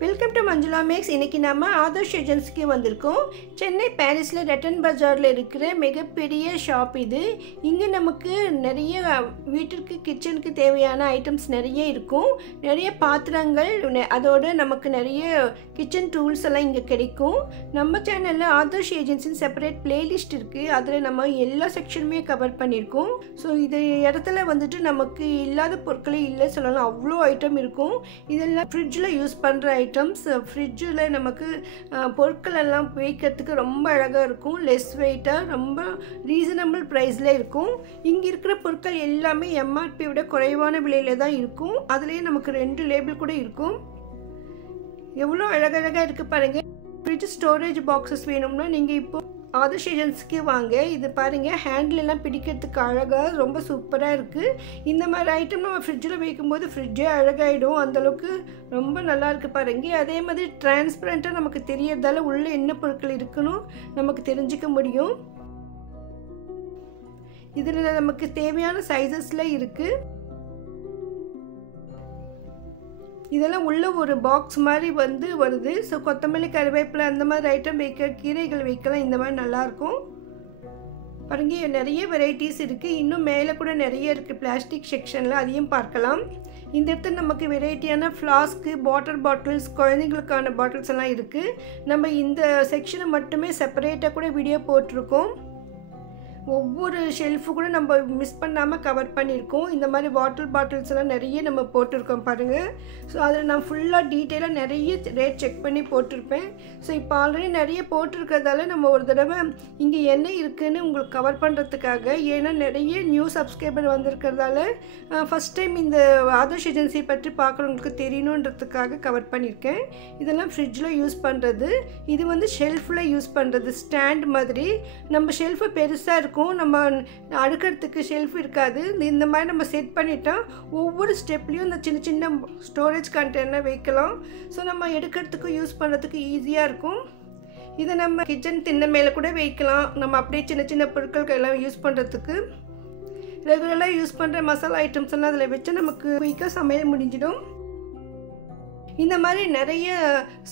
Welcome to Manjula maths. இன்றைக்கி நம்ம ஆதர்ஷ் ஏஜென்சிக்கு வந்திருக்கோம். சென்னை பாரிஸில் ரட்டன் பஜாரில் இருக்கிற மிகப்பெரிய ஷாப் இது. இங்கே நமக்கு நிறைய வீட்டிற்கு கிச்சனுக்கு தேவையான ஐட்டம்ஸ் நிறைய இருக்கும். நிறைய பாத்திரங்கள், அதோட நமக்கு நிறைய கிச்சன் டூல்ஸ் எல்லாம் இங்கே கிடைக்கும். நம்ம சேனலில் ஆதர்ஷ் ஏஜென்சின்னு செப்பரேட் பிளேலிஸ்ட் இருக்குது. அதில் நம்ம எல்லா செக்ஷனுமே கவர் பண்ணியிருக்கோம். ஸோ இது இடத்துல வந்துட்டு நமக்கு இல்லாத பொருட்களே இல்லை சொல்லலாம், அவ்வளோ ஐட்டம் இருக்கும். இதெல்லாம் ஃப்ரிட்ஜில் யூஸ் பண்ணுற ஐட்டம்ஸ். ஃப்ரிட்ஜில் நமக்கு பொருட்கள் எல்லாம் வைக்கிறதுக்கு ரொம்ப அழகாக இருக்கும். லெஸ் வெயிட்டாக, ரொம்ப ரீசனபிள் ப்ரைஸில் இருக்கும். இங்கே இருக்கிற பொருட்கள் எல்லாமே எம்ஆர்பி விட குறைவான விலையில் தான் இருக்கும். அதுலேயே நமக்கு 2 லேபிள் கூட இருக்கும். எவ்வளோ அழகழகாக இருக்குது பாருங்கள். ஃப்ரிட்ஜ் ஸ்டோரேஜ் பாக்ஸஸ் வேணும்னா நீங்கள் இப்போ ஆதர்ஷ் ஏஜென்சிக்கு வாங்க. இது பாருங்கள், ஹேண்டிலெல்லாம் பிடிக்கிறதுக்கு அழகாக ரொம்ப சூப்பராக இருக்குது. இந்த மாதிரி ஐட்டம் நம்ம ஃப்ரிட்ஜில் வைக்கும்போது ஃப்ரிட்ஜே அழகாயிடும். அந்தளவுக்கு ரொம்ப நல்லா இருக்குது பாருங்கள். அதே மாதிரி டிரான்ஸ்பரண்ட்டாக நமக்கு தெரியறதால உள்ளே என்ன பொருட்கள் இருக்குன்னு நமக்கு தெரிஞ்சுக்க முடியும். இதில் நமக்கு தேவையான சைஸஸில் இருக்குது. இதெல்லாம் உள்ள ஒரு பாக்ஸ் மாதிரி வருது. ஸோ கொத்தமல்லி, கருவேப்பிலை அந்த மாதிரி ஐட்டம் வைக்க, கீரைகள் வைக்கலாம். இந்த மாதிரி நல்லாயிருக்கும் பாருங்க. நிறைய வெரைட்டிஸ் இருக்குது. இன்னும் மேலே கூட நிறைய இருக்குது பிளாஸ்டிக் செக்ஷனில், அதையும் பார்க்கலாம். இந்த இடத்துல நமக்கு வெரைட்டியான ஃப்ளாஸ்க்கு, வாட்டர் பாட்டில்ஸ், குழந்தைங்களுக்கான பாட்டில்ஸ் எல்லாம் இருக்குது. நம்ம இந்த செக்ஷனை மட்டுமே செப்பரேட்டாக கூட வீடியோ போட்டிருக்கோம். ஒவ்வொரு ஷெல்ஃபு கூட நம்ம மிஸ் பண்ணாமல் கவர் பண்ணியிருக்கோம். இந்த மாதிரி வாட்டர் பாட்டில்ஸ் எல்லாம் நிறைய நம்ம போட்டிருக்கோம் பாருங்கள். ஸோ அதில் நான் ஃபுல்லாக டீட்டெயிலாக நிறைய ரேட் செக் பண்ணி போட்டிருப்பேன். ஸோ இப்போ ஆல்ரெடி நிறைய போட்டிருக்கிறதால நம்ம ஒரு தடவை இங்கே என்ன இருக்குதுன்னு உங்களுக்கு கவர் பண்ணுறதுக்காக, ஏன்னா நிறைய நியூ சப்ஸ்கிரைபர் வந்திருக்கிறதால ஃபஸ்ட் டைம் இந்த ஆதர்ஷ் ஏஜென்சி பற்றி பார்க்குறவங்களுக்கு தெரியணுன்றதுக்காக கவர் பண்ணியிருக்கேன். இதெல்லாம் ஃப்ரிட்ஜில் யூஸ் பண்ணுறது. இது ஷெல்ஃபில் யூஸ் பண்ணுறது, ஸ்டாண்ட் மாதிரி. நம்ம ஷெல்ஃபு பெருசாக இருக்கும், நம்ம அடுக்கிறதுக்கு ஷெல்ஃப் இருக்காது. இந்த மாதிரி நம்ம செட் பண்ணிட்டோம். ஒவ்வொரு ஸ்டெப்லேயும் இந்த சின்ன சின்ன ஸ்டோரேஜ் கண்டெய்னர் வைக்கலாம். ஸோ நம்ம எடுக்கிறதுக்கு யூஸ் பண்ணுறதுக்கு ஈஸியாக இருக்கும். இதை நம்ம கிச்சன் திண்ணை மேலே கூட வைக்கலாம். நம்ம அப்படியே சின்ன சின்ன பொருட்கள் எல்லாம் யூஸ் பண்ணுறதுக்கு, ரெகுலராக யூஸ் பண்ணுற மசாலா ஐட்டம்ஸ் எல்லாம் அதில் வச்சு நமக்கு குயிக்காக சமையல் முடிஞ்சிடும். இந்த மாதிரி நிறைய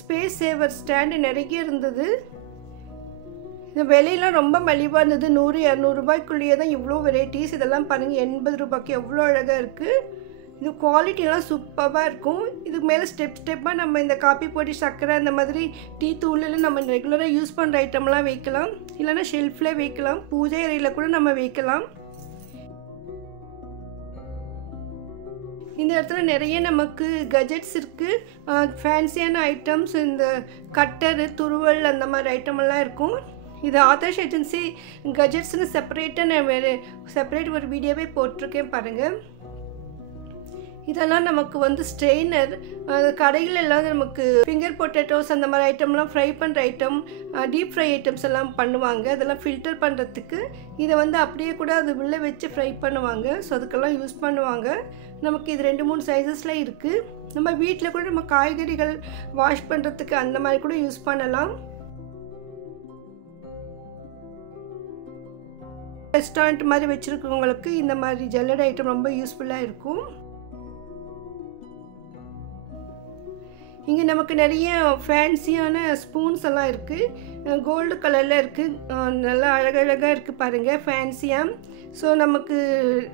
ஸ்பேஸ் சேவர் ஸ்டாண்டு நிறைய இருந்தது. இந்த விலையெல்லாம் ரொம்ப மலிவாக இருந்தது. 100-200 ரூபாய்க்குள்ளேயே தான் இவ்வளோ வெரைட்டிஸ். இதெல்லாம் பாருங்கள், 80 ரூபாய்க்கு எவ்வளோ அழகாக இருக்குது. இது குவாலிட்டியெல்லாம் சூப்பராக இருக்கும். இதுக்கு மேலே ஸ்டெப்பாக நம்ம இந்த காப்பி பொடி, சர்க்கரை, அந்த மாதிரி டீ தூளெல்லாம் நம்ம ரெகுலராக யூஸ் பண்ணுற ஐட்டம்லாம் வைக்கலாம். இல்லைன்னா ஷெல்ஃபில் வைக்கலாம். பூஜை அறையில் கூட நம்ம வைக்கலாம். இந்த இடத்துல நிறைய நமக்கு கஜெட்ஸ் இருக்குது. ஃபேன்சியான ஐட்டம்ஸ், இந்த கட்டரு, துருவல், அந்த மாதிரி ஐட்டமெல்லாம் இருக்கும். இது ஆதர்ஷ் ஏஜென்சி கஜெட்ஸ்னு செப்பரேட்டாக நான் செப்பரேட் ஒரு வீடியோவே போட்டிருக்கேன் பாருங்கள். இதெல்லாம் நமக்கு ஸ்ட்ரெயினர். கடைகள் எல்லாம் நமக்கு ஃபிங்கர் பொட்டேட்டோஸ் அந்த மாதிரி ஐட்டம்லாம் ஃப்ரை பண்ணுற ஐட்டம், டீப் ஃப்ரை ஐட்டம்ஸ் எல்லாம் பண்ணுவாங்க. அதெல்லாம் ஃபில்டர் பண்ணுறதுக்கு இதை அப்படியே கூட அது உள்ளே வச்சு ஃப்ரை பண்ணுவாங்க. ஸோ அதுக்கெல்லாம் யூஸ் பண்ணுவாங்க. நமக்கு இது 2-3 சைஸஸில் இருக்குது. நம்ம வீட்டில் கூட நம்ம காய்கறிகள் வாஷ் பண்ணுறதுக்கு அந்த மாதிரி கூட யூஸ் பண்ணலாம். ரெஸ்டாரண்ட் மாதிரி வச்சுருக்கவங்களுக்கு இந்த மாதிரி ஜல்லட் ஐட்டம் ரொம்ப யூஸ்ஃபுல்லாக இருக்கும். இங்கே நமக்கு நிறைய ஃபேன்சியான ஸ்பூன்ஸ் எல்லாம் இருக்குது. கோல்டு கலரில் இருக்குது. நல்லா அழகழகாக இருக்குது பாருங்கள், ஃபேன்சியாக. ஸோ நமக்கு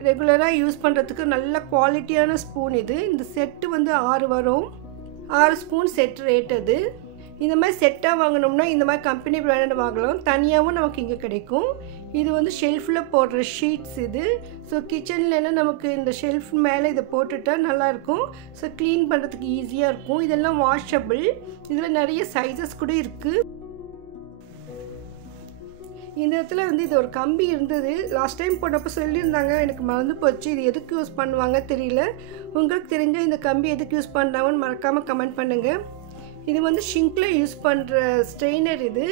ரெகுலராக யூஸ் பண்ணுறதுக்கு நல்ல குவாலிட்டியான ஸ்பூன் இது. இந்த செட்டு 6 வரும். 6 ஸ்பூன் செட் ரேட் அது. இந்த மாதிரி செட்டாக வாங்கினோம்னா இந்த மாதிரி கம்பெனி பிராண்டட் வாங்கலாம். தனியாகவும் நமக்கு இங்கே கிடைக்கும். இது ஷெல்ஃபில் போடுற ஷீட்ஸ் இது. ஸோ கிச்சன்லலாம் நமக்கு இந்த ஷெல்ஃப் மேலே இதை போட்டுட்டால் நல்லாயிருக்கும். ஸோ க்ளீன் பண்ணுறதுக்கு ஈஸியாக இருக்கும். இதெல்லாம் வாஷபிள். இதில் நிறைய சைஸஸ் கூட இருக்குது. இந்த இடத்துல இது ஒரு கம்பி இருந்தது. லாஸ்ட் டைம் போட்டப்போ சொல்லியிருந்தாங்க, எனக்கு மறந்து போச்சு. இது எதுக்கு யூஸ் பண்ணுவாங்க தெரியல. உங்களுக்கு தெரிஞ்ச இந்த கம்பி எதுக்கு யூஸ் பண்ணுறாங்கன்னு மறக்காமல் கமெண்ட் பண்ணுங்கள். இது ஷிங்கில் யூஸ் பண்ணுற ஸ்ட்ரெயினர். இது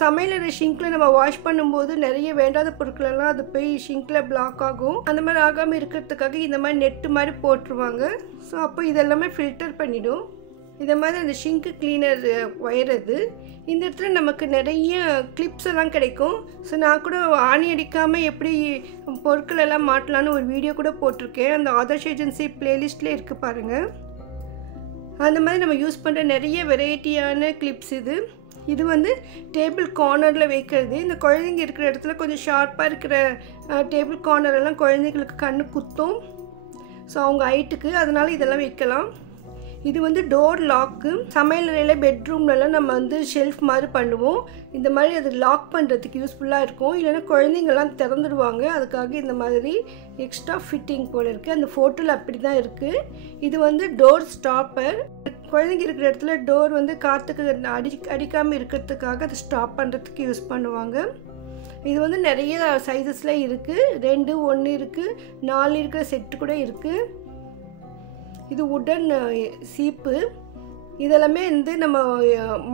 சமையலறை ஷிங்கில் நம்ம வாஷ் பண்ணும்போது நிறைய வேண்டாத பொருட்களெல்லாம் அது போய் ஷிங்கில் பிளாக் ஆகும். அந்த மாதிரி ஆகாமல் இருக்கிறதுக்காக இந்த மாதிரி நெட்டு மாதிரி போட்டுருவாங்க. ஸோ அப்போ இதெல்லாமே ஃபில்டர் பண்ணிவிடும். இதை மாதிரி அந்த ஷிங்க் கிளீனர் ஒயர் அது. இந்த இடத்துல நமக்கு நிறைய கிளிப்ஸ் எல்லாம் கிடைக்கும். ஸோ நான் கூட ஆணி அடிக்காமல் எப்படி பொருட்கள் எல்லாம் மாட்டலான்னு ஒரு வீடியோ கூட போட்டிருக்கேன். அந்த ஆதர்ஷ் ஏஜென்சி பிளேலிஸ்ட்டில் இருக்குது பாருங்கள். அந்த மாதிரி நம்ம யூஸ் பண்ணுற நிறைய வெரைட்டியான கிளிப்ஸ் இது வந்து டேபிள் கார்னரில் வைக்கிறது. இந்த குழந்தைங்க இருக்கிற இடத்துல கொஞ்சம் ஷார்ப்பாக இருக்கிற டேபிள் கார்னரெல்லாம் குழந்தைங்களுக்கு கண்ணு குத்தும். ஸோ அவங்க ஹைட்டுக்கு அதனால் இதெல்லாம் வைக்கலாம். இது வந்து டோர் லாக்கு. சமையலறையில் பெட்ரூம்லலாம் நம்ம வந்து ஷெல்ஃப் மாதிரி பண்ணுவோம். இந்த மாதிரி அது லாக் பண்ணுறதுக்கு யூஸ்ஃபுல்லாக இருக்கும். இல்லைன்னா குழந்தைங்கள்லாம் திறந்துடுவாங்க. அதுக்காக இந்த மாதிரி எக்ஸ்ட்ரா ஃபிட்டிங் போல் இருக்குது. அந்த ஃபோட்டோவில் அப்படி தான் இருக்குது. இது வந்து டோர் ஸ்டாப்பர். குழந்தைங்க இருக்கிற இடத்துல டோர் வந்து காற்றுக்கு அடிக்காமல் இருக்கிறதுக்காக அதை ஸ்டாப் பண்ணுறதுக்கு யூஸ் பண்ணுவாங்க. இது வந்து நிறைய சைஸஸில் இருக்குது. 2, 1 இருக்குது, 4 இருக்கிற செட்டு கூட இருக்குது. இது உடன் சீப்பு. இதெல்லாமே வந்து நம்ம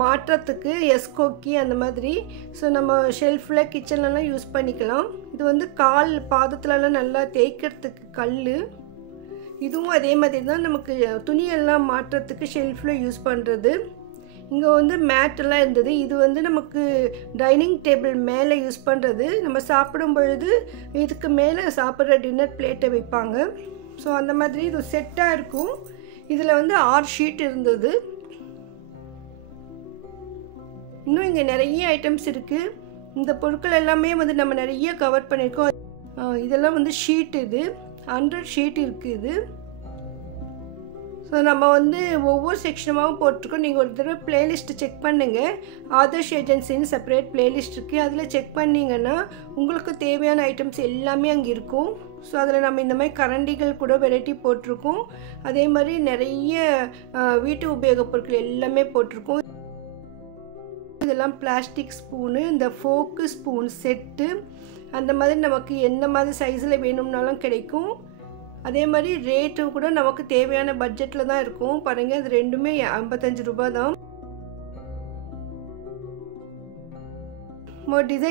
மாற்றத்துக்கு எஸ்கோக்கி அந்த மாதிரி. ஸோ நம்ம ஷெல்ஃபில் கிச்சன்லலாம் யூஸ் பண்ணிக்கலாம். இது வந்து கால் பாதத்துலலாம் நல்லா தேய்க்கிறதுக்கு கல். இதுவும் அதே மாதிரி தான் நமக்கு துணியெல்லாம் மாற்றத்துக்கு ஷெல்ஃபில் யூஸ் பண்ணுறது. இங்கே வந்து மேட்டெல்லாம் இருந்தது. இது வந்து நமக்கு டைனிங் டேபிள் மேலே யூஸ் பண்ணுறது. நம்ம சாப்பிடும் பொழுது இதுக்கு மேலே சாப்பிட்ற டின்னர் பிளேட்டை வைப்பாங்க. ஸோ அந்த மாதிரி இது செட்டாக இருக்கும். இதில் வந்து 6 ஷீட் இருந்தது. இன்னும் இங்கே நிறைய ஐட்டம்ஸ் இருக்குது. இந்த பொருட்கள் எல்லாமே வந்து நம்ம நிறைய கவர் பண்ணியிருக்கோம். இதெல்லாம் வந்து ஷீட். இது 100 ஷீட் இருக்குது. ஸோ நம்ம வந்து ஒவ்வொரு செக்ஷனாகவும் போட்டிருக்கோம். நீங்கள் ஒரு தடவை ப்ளேலிஸ்ட்டு செக் பண்ணுங்கள். ஆதர்ஷ் ஏஜென்சின்னு செப்பரேட் ப்ளேலிஸ்ட் இருக்குது. அதில் செக் பண்ணிங்கன்னா உங்களுக்கு தேவையான ஐட்டம்ஸ் எல்லாமே அங்கே இருக்கும். ஸோ அதில் நம்ம இந்த மாதிரி கரண்டிகள் கூட வெரைட்டி போட்டிருக்கோம். அதே மாதிரி நிறைய வீட்டு உபயோகப் பொருட்கள் எல்லாமே போட்டிருக்கோம். இதெல்லாம் பிளாஸ்டிக் ஸ்பூனு, இந்த ஃபோக்கு ஸ்பூன் செட்டு, அந்த மாதிரி நமக்கு எந்த மாதிரி சைஸில் வேணும்னாலும் கிடைக்கும். அதே மாதிரி ரேட்டும் கூட நமக்கு தேவையான பட்ஜெட்டில் தான் இருக்கும். பாருங்கள், அது ரெண்டுமே 55 ரூபா தான்.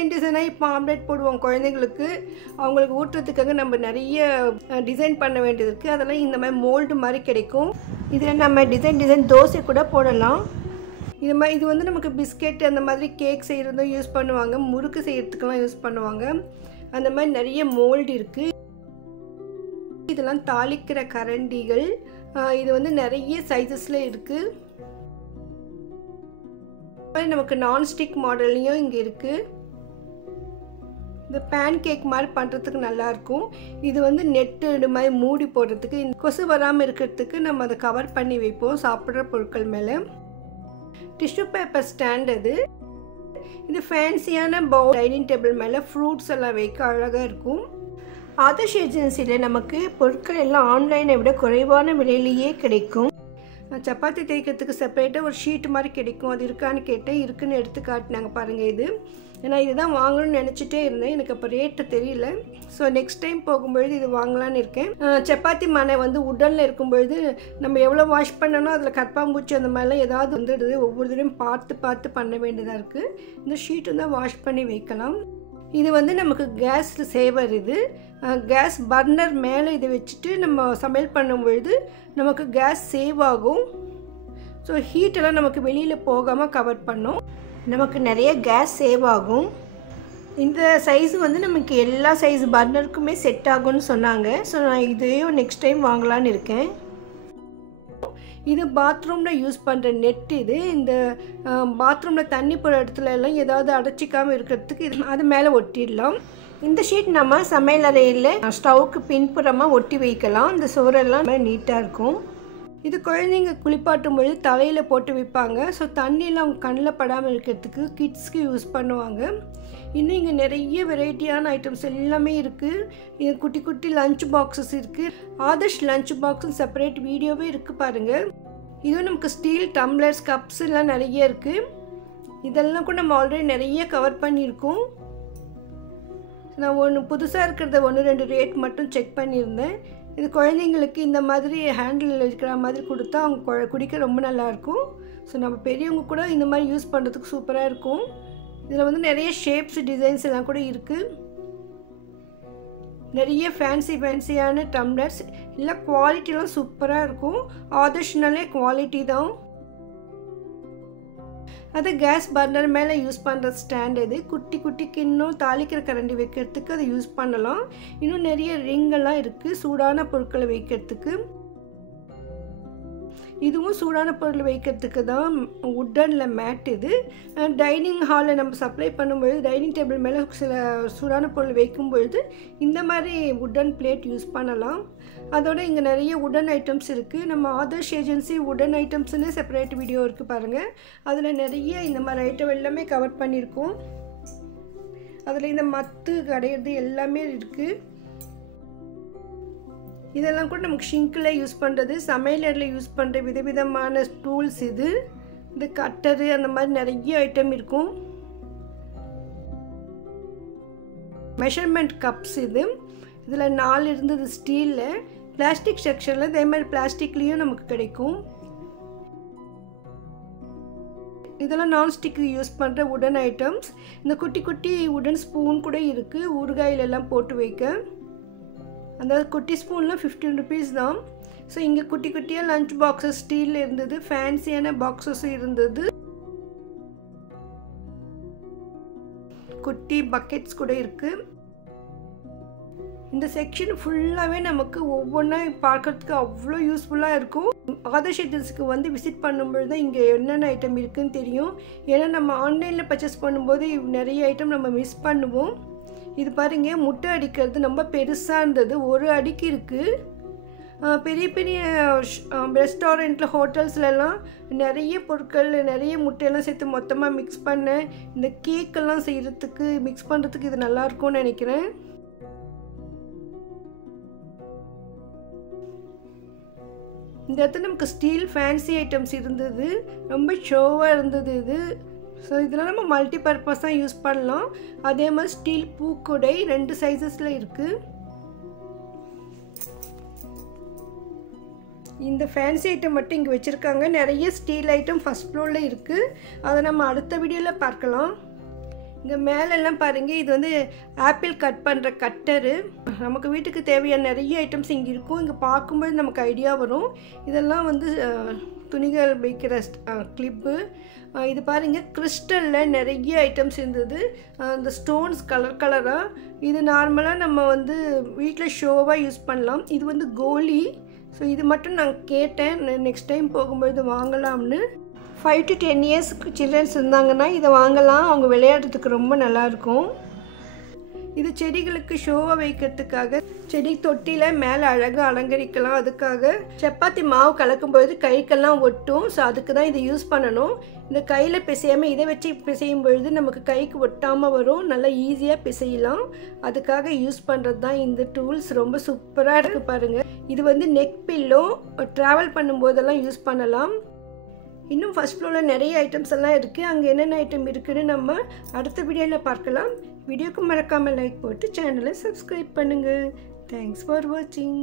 டிசைனாக இப்போ ஆம்லேட் போடுவோம் குழந்தைங்களுக்கு. அவங்களுக்கு ஊட்டுறதுக்காக நம்ம நிறைய டிசைன் பண்ண வேண்டியது இருக்குது. அதெல்லாம் இந்த மாதிரி மோல்டு மாதிரி கிடைக்கும். இதில் நம்ம டிசைன் தோசை கூட போடலாம். இது வந்து நமக்கு பிஸ்கெட் அந்த மாதிரி கேக் செய்கிறதும் யூஸ் பண்ணுவாங்க. முறுக்கு செய்கிறதுக்கெல்லாம் யூஸ் பண்ணுவாங்க. அந்த மாதிரி நிறைய மோல்டு இருக்குது. இதெல்லாம் தாளிக்கிற கரண்டிகள். இது வந்து நிறைய சைஸஸில் இருக்குது. நமக்கு நான்ஸ்டிக் மாடல்லையும் இங்கே இருக்குது. இந்த பேன் கேக் மாதிரி பண்ணுறதுக்கு நல்லாயிருக்கும். இது வந்து நெட்டு இது மாதிரி மூடி போடுறதுக்கு, கொசு வராமல் இருக்கிறதுக்கு நம்ம அதை கவர் பண்ணி வைப்போம் சாப்பிட்ற பொருட்கள் மேலே. டிஷ்யூ பேப்பர் ஸ்டாண்ட் அது. இது ஃபேன்சியான பவுல் டைனிங் டேபிள் மேலே ஃப்ரூட்ஸ் எல்லாம் வைக்க அழகாக இருக்கும். ஆதர்ஷ் ஏஜென்சியில் நமக்கு பொருட்கள் எல்லாம் ஆன்லைனை விட குறைவான விலையிலேயே கிடைக்கும். சப்பாத்தி தேய்க்கிறதுக்கு செப்பரேட்டாக ஒரு ஷீட் மாதிரி கிடைக்கும். அது இருக்கான்னு கேட்டேன். இருக்குன்னு எடுத்து காட்டினாங்க. பாருங்கள், இது ஏன்னா இதுதான் வாங்கணும்னு நினச்சிட்டே இருந்தேன். எனக்கு அப்போ ரேட்டு தெரியல. ஸோ நெக்ஸ்ட் டைம் போகும்பொழுது இது வாங்கலான்னு இருக்கேன். சப்பாத்தி மனை வந்து உடனில் இருக்கும்பொழுது நம்ம எவ்வளோ வாஷ் பண்ணணும், அதில் கற்பாம்பூச்சி அந்த மாதிரிலாம் ஏதாவது வந்துடுது. ஒவ்வொரு தடவையும் பார்த்து பண்ண வேண்டியதாக இருக்குது. இந்த ஷீட்டு தான் வாஷ் பண்ணி வைக்கலாம். இது வந்து நமக்கு கேஸ் சேவர். இது கேஸ் பர்னர் மேலே இதை வச்சுட்டு நம்ம சமையல் பண்ணும்பொழுது நமக்கு கேஸ் சேவ் ஆகும். ஸோ ஹீட்டெல்லாம் நமக்கு வெளியில் போகாமல் கவர் பண்ணும். நமக்கு நிறைய கேஸ் சேவ் ஆகும். இந்த சைஸ் வந்து நமக்கு எல்லா சைஸ் பர்னருக்குமே செட் ஆகும்னு சொன்னாங்க. ஸோ நான் இதையும் நெக்ஸ்ட் டைம் வாங்கலான்னு இருக்கேன். இது பாத்ரூமில் யூஸ் பண்ணுற நெட். இது இந்த பாத்ரூமில் தண்ணி போகிற இடத்துல எல்லாம் ஏதாவது அடைச்சிக்காமல் இருக்கிறதுக்கு இது அது மேலே ஒட்டிடலாம். இந்த ஷீட் நம்ம சமையலறையில் ஸ்டவ்வுக்கு பின்புறமாக ஒட்டி வைக்கலாம். இந்த சுவரெல்லாம் நீட்டாக இருக்கும். இது குழந்தைங்க குளிப்பாட்டும் பொழுது தலையில் போட்டு வைப்பாங்க. ஸோ தண்ணியில் அவங்க கண்ணில் படாமல் இருக்கிறதுக்கு கிட்ஸ்க்கு யூஸ் பண்ணுவாங்க. இன்னும் இங்கே நிறைய வெரைட்டியான ஐட்டம்ஸ் எல்லாமே இருக்குது. இது குட்டி குட்டி லஞ்ச் பாக்ஸஸ் இருக்குது. ஆதர்ஷ் லஞ்ச் பாக்ஸும் செப்பரேட் வீடியோவே இருக்குது பாருங்கள். இதுவும் நமக்கு ஸ்டீல் டம்ளர்ஸ் கப்ஸ் எல்லாம் நிறைய இருக்குது. இதெல்லாம் கூட நம்ம ஆல்ரெடி நிறைய கவர் பண்ணியிருக்கோம். நான் புதுசாக இருக்கிறத 1-2 ரேட் மட்டும் செக் பண்ணியிருந்தேன். இது குழந்தைங்களுக்கு இந்த மாதிரி ஹேண்டில் இருக்கிற மாதிரி கொடுத்தா அவங்க குடிக்க ரொம்ப நல்லாயிருக்கும். ஸோ நம்ம பெரியவங்க கூட இந்த மாதிரி யூஸ் பண்ணுறதுக்கு சூப்பராக இருக்கும். இதில் வந்து நிறைய ஷேப்ஸ் டிசைன்ஸ் எல்லாம் கூட இருக்குது. நிறைய ஃபேன்சியான டம்ளர்ஸ் எல்லாம் குவாலிட்டிலாம் சூப்பராக இருக்கும். ஆதர்ஷ்னாலே குவாலிட்டி தான். அது கேஸ் பர்னர் மேலே யூஸ் பண்ணுற ஸ்டாண்ட். இது குட்டி குட்டி கிண்ணம் தாளிக்கிற கரண்டி வைக்கிறதுக்கு அதை யூஸ் பண்ணலாம். இன்னும் நிறைய ரிங்கெல்லாம் இருக்குது சூடான பொருட்களை வைக்கிறதுக்கு. இதுவும் சூடான பொருள் வைக்கிறதுக்கு தான் உட்டனில் மேட். இது டைனிங் ஹாலில் நம்ம சப்ளை பண்ணும்பொழுது டைனிங் டேபிள் மேலே சில சூடான பொருள் வைக்கும்பொழுது இந்த மாதிரி உட்டன் பிளேட் யூஸ் பண்ணலாம். அதோட இங்கே நிறைய உடன் ஐட்டம்ஸ் இருக்குது. நம்ம ஆதர்ஷ் ஏஜென்சி உடன் ஐட்டம்ஸ்னு செப்பரேட் வீடியோ இருக்குது பாருங்கள். அதில் நிறைய இந்த மாதிரி ஐட்டம் எல்லாமே கவர் பண்ணியிருக்கோம். அதில் இந்த மத்து கடையிறது எல்லாமே இருக்குது. இதெல்லாம் கூட நமக்கு ஷிங்கில் யூஸ் பண்ணுறது, சமையலறையில் யூஸ் பண்ணுற விதவிதமான டூல்ஸ். இது கட்டரு அந்த மாதிரி நிறைய ஐட்டம் இருக்கும். மெஷர்மெண்ட் கப்ஸ் இதில் 4 இருந்தது ஸ்டீலில். பிளாஸ்டிக் செக்ஷனில் இதே மாதிரி பிளாஸ்டிக்லேயும் நமக்கு கிடைக்கும். இதெல்லாம் நான்ஸ்டிக்கு யூஸ் பண்ணுற உடன் ஐட்டம்ஸ். இந்த குட்டி குட்டி உடன் ஸ்பூன் கூட இருக்குது ஊறுகாயிலெல்லாம் போட்டு வைக்க. அந்த குட்டி ஸ்பூன்லாம் 15 rupees தான். ஸோ இங்கே குட்டி குட்டியாக லஞ்ச் பாக்ஸஸ் ஸ்டீலில் இருந்தது, ஃபேன்சியான பாக்ஸஸும் இருந்தது, குட்டி பக்கெட்ஸ் கூட இருக்குது. இந்த செக்ஷன் ஃபுல்லாகவே நமக்கு ஒவ்வொன்றா பார்க்குறதுக்கு அவ்வளோ யூஸ்ஃபுல்லாக இருக்கும். ஆதர்ஷ் ஏஜென்சிக்கு வந்து விசிட் பண்ணும்பொழுது தான் இங்கே என்னென்ன ஐட்டம் இருக்குதுன்னு தெரியும். ஏன்னா நம்ம ஆன்லைனில் பர்ச்சேஸ் பண்ணும்போது நிறைய ஐட்டம் நம்ம மிஸ் பண்ணுவோம். இது பாருங்க, முட்டை அடிக்கிறது ரொம்ப பெருசாக இருந்தது, 1 அடிக்கு இருக்குது. பெரிய பெரிய ரெஸ்டாரண்ட்டில் ஹோட்டல்ஸ்லலாம் நிறைய பொருட்கள் நிறைய முட்டையெல்லாம் சேர்த்து மொத்தமாக மிக்ஸ் பண்ண இந்த கேக்கெல்லாம் செய்கிறதுக்கு மிக்ஸ் பண்ணுறதுக்கு இது நல்லாயிருக்கும்னு நினைக்கிறேன். இந்த இடத்துல நமக்கு ஸ்டீல் ஃபேன்சி ஐட்டம்ஸ் இருந்தது, ரொம்ப ஷோவாக இருந்தது இது. ஸோ இதெல்லாம் நம்ம மல்டி பர்பஸாக யூஸ் பண்ணலாம். அதே மாதிரி ஸ்டீல் பூக்குடை 2 சைஸஸில் இருக்குது. இந்த ஃபேன்சி ஐட்டம் மட்டும் இங்கே வச்சுருக்காங்க. நிறைய ஸ்டீல் ஐட்டம் ஃபஸ்ட் ஃப்ளோரில் இருக்குது. அதை நம்ம அடுத்த வீடியோவில் பார்க்கலாம். இங்கே மேலெல்லாம் பாருங்கள், இது வந்து ஆப்பிள் கட் பண்ணுற கட்டரு. நமக்கு வீட்டுக்கு தேவையான நிறைய ஐட்டம்ஸ் இங்கே இருக்கும். இங்கே பார்க்கும்போது நமக்கு ஐடியா வரும். இதெல்லாம் வந்து துணிகள் வைக்கிற கிளிப்பு. இது பாருங்கள், கிறிஸ்டலில் நிறைய ஐட்டம்ஸ் இருந்தது. அந்த ஸ்டோன்ஸ் கலர் கலராக. இது நார்மலாக நம்ம வந்து வீட்டில் ஷோவாக யூஸ் பண்ணலாம். இது வந்து கோலி. ஸோ இது மட்டும் நான் கேட்டேன் நெக்ஸ்ட் டைம் போகும்பொழுது வாங்கலாம்னு. 5 to 10 years சில்ட்ரன்ஸ் இருந்தாங்கன்னா இதை வாங்கலாம். அவங்க விளையாடுறதுக்கு ரொம்ப நல்லாயிருக்கும். இது செடிகளுக்கு ஷோவாக வைக்கிறதுக்காக செடி தொட்டியில் மேலே அழகாக அலங்கரிக்கலாம். அதுக்காக சப்பாத்தி மாவு கலக்கும்பொழுது கைக்கெல்லாம் ஒட்டும். ஸோ அதுக்கு தான் இதை யூஸ் பண்ணணும். இந்த கையில் பிசையாமல் இதை வச்சு பிசையும் பொழுது நமக்கு கைக்கு ஒட்டாமல் வரும், நல்லா ஈஸியாக பிசையலாம். அதுக்காக யூஸ் பண்ணுறது தான் இந்த டூல்ஸ். ரொம்ப சூப்பராக இருக்குது பாருங்கள். இது வந்து நெக் பில்லோ, ட்ராவல் பண்ணும்போதெல்லாம் யூஸ் பண்ணலாம். இன்னும் ஃபஸ்ட் ஃப்ளோரில் நிறைய ஐட்டம்ஸ் எல்லாம் இருக்குது. அங்கே என்னென்ன ஐட்டம் இருக்குதுன்னு நம்ம அடுத்த வீடியோவில் பார்க்கலாம். வீடியோக்கு மறக்காமல் லைக் போட்டு சேனலை சப்ஸ்கிரைப் பண்ணுங்கள். தேங்க்ஸ் ஃபார் வாட்சிங்.